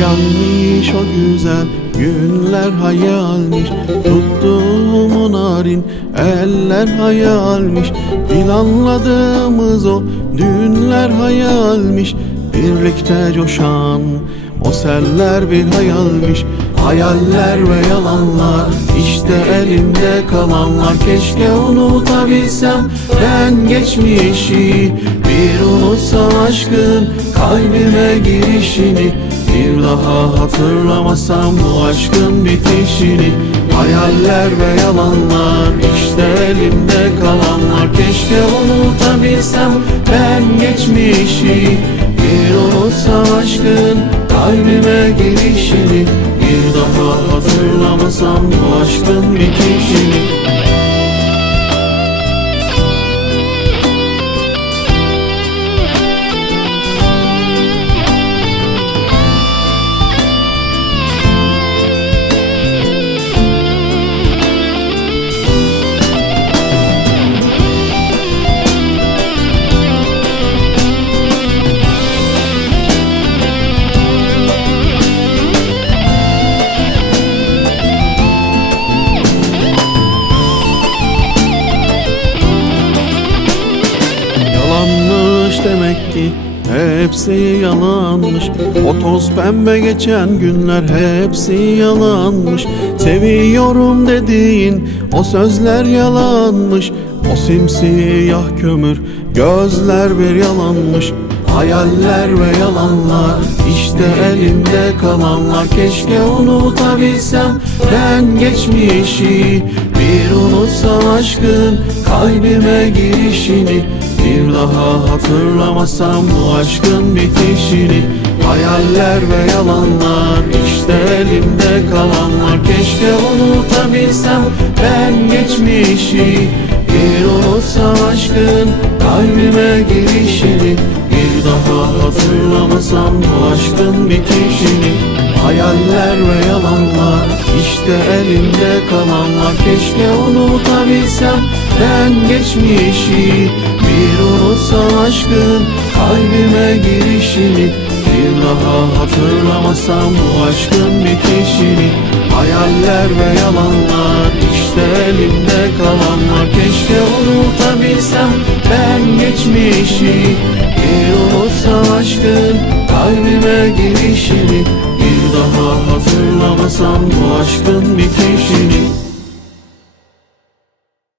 Geçmiş o güzel günler hayalmiş. Tuttuğumu narin eller hayalmiş. Planladığımız o düğünler hayalmiş. Birlikte coşan o seller bir hayalmiş. Hayaller ve yalanlar işte elimde kalanlar. Keşke unutabilsem ben geçmişi. Bir unutsam aşkın kalbime girişini Bir daha hatırlamasam bu aşkın bitişini. Hayaller ve yalanlar işte elimde kalanlar. Keşke unutabilsem ben geçmişi. Bir unutsam aşkın kalbime girişini. Bir daha hatırlamasam bu aşkın bitişini Demek ki hepsi yalanmış. O toz pembe geçen günler hepsi yalanmış. Seviyorum dediğin o sözler yalanmış. O simsiyah kömür gözler bir yalanmış. Hayaller ve yalanlar işte elimde kalanlar. Keşke unutabilsem ben geçmişi. Bir unutsam aşkın kalbime girişini Bir daha hatırlamasam bu aşkın bitişini. Hayaller ve yalanlar işte elimde kalanlar. Keşke unutabilsem ben geçmişi. Bir unutsam aşkın kalbime girişini. Bir daha hatırlamasam bu aşkın bitişini. Hayaller ve yalanlar işte elimde kalanlar. Keşke unutabilsem ben geçmişi Bir unutsam aşkın kalbime girişini Bir daha hatırlamasam bu aşkın bitişini. Hayaller ve yalanlar işte elimde kalanlar. Keşke unutabilsem ben geçmişi. Bir unutsam aşkın kalbime girişini Bir daha hatırlamasam bu aşkın bitişini